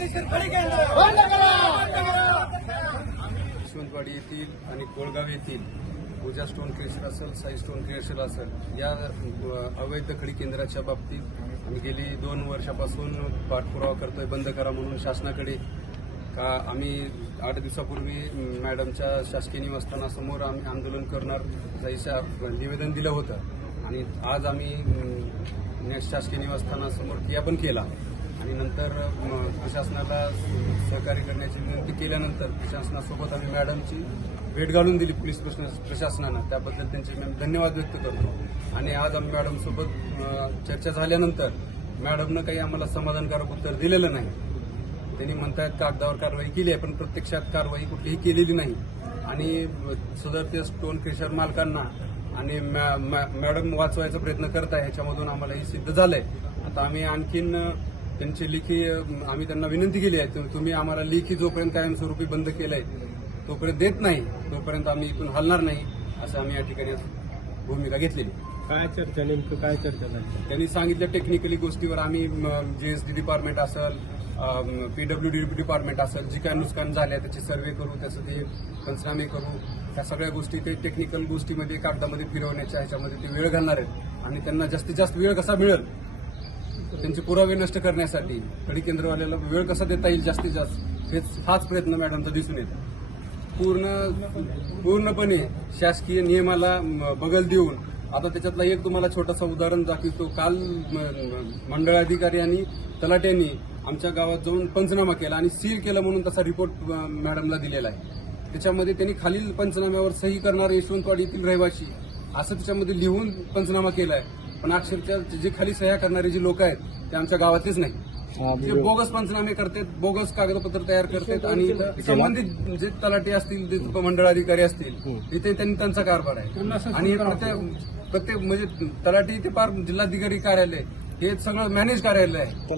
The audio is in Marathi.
कोळगावचे यशवंतवाडी येथील आणि कोळगाव येथील पूजा स्टोन क्रेशर असेल साई स्टोन क्रेशर असेल या अवैध खडी केंद्राच्या बाबतीत आम्ही गेली दोन वर्षापासून पाठपुरावा करतोय बंद करा म्हणून शासनाकडे. का आम्ही आठ दिवसापूर्वी मॅडमच्या शासकीय निवासस्थानासमोर आम्ही आंदोलन करणार जायच्या निवेदन दिलं होतं. आणि आज आम्ही शासकीय निवासस्थानासमोर क्रिया पण केला. आणि नंतर प्रशासनाला सहकार्य करण्याची विनंती केल्यानंतर प्रशासनासोबत आम्ही मॅडमची भेट घालून दिली पोलीस प्रशासनानं. त्याबद्दल त्यांचे मी धन्यवाद व्यक्त करतो. आणि आज आम्ही मॅडमसोबत चर्चा झाल्यानंतर मॅडमनं काही आम्हाला समाधानकारक उत्तर दिलेलं नाही. त्यांनी म्हणतायत कागदावर कारवाई केली आहे पण प्रत्यक्षात कारवाई कुठलीही केलेली नाही. आणि सदर त्या स्टोन क्रेशर मालकांना आणि मॅ- मॅ- मॅडम वाचवायचा प्रयत्न करत आहे ह्याच्यामधून आम्हाला हे सिद्ध झालंय. आता आम्ही आणखीन त्यांची लेखी आम्ही त्यांना विनंती केली आहे तुम्ही आम्हाला लेखी जोपर्यंत कायमस्वरूपी बंद केलंय तोपर्यंत देत नाही तोपर्यंत आम्ही इथून हलणार नाही असं आम्ही या ठिकाणी भूमिका घेतलेली. काय चर्चा नेमकं काय चर्चा झाली? त्यांनी सांगितल्या टेक्निकली गोष्टीवर आम्ही जीएसडी डिपार्टमेंट असेल पीडब्ल्यू डी डिपार्टमेंट असेल जी काय नुकसान झाले त्याचे सर्वे करू त्याचं ते पंचनामे करू त्या सगळ्या गोष्टी ते टेक्निकल गोष्टीमध्ये कागदामध्ये फिरवण्याच्या ह्याच्यामध्ये ते वेळ घालणार आहेत. आणि त्यांना जास्तीत जास्त वेळ कसा मिळेल? त्यांचे पुरावे नष्ट करण्यासाठी खडी केंद्रवाल्याला वेळ कसा देता येईल जास्तीत जास्त? हेच हाच प्रयत्न मॅडमचा दिसून येतो. पूर्ण पूर्णपणे शासकीय नियमाला बगल देऊन आता त्याच्यातला एक तुम्हाला छोटासा उदाहरण दाखवितो. काल म, आणि तलाट्यांनी आमच्या गावात जाऊन पंचनामा केला आणि सील केलं म्हणून तसा रिपोर्ट मॅडमला दिलेला आहे. त्याच्यामध्ये त्यांनी खालील पंचनाम्यावर सही करणारे यशवंतवाडी येथील रहिवासी असं त्याच्यामध्ये लिहून पंचनामा केला आहे पण अक्षरशः जे खाली सह्या करणारे जे लोक आहेत ते आमच्या गावातलेच नाही. ते बोगस पंचनामे करतात बोगस कागदपत्र तयार करतात आणि इथं संबंधित जे तलाठी असतील जे मंडळ अधिकारी असतील तिथे त्यांनी त्यांचा कारभार आहे. आणि हे प्रत्येक प्रत्येक म्हणजे तलाठी ते पार जिल्हाधिकारी कार्यालय हे सगळं मॅनेज कार्यालय आहे.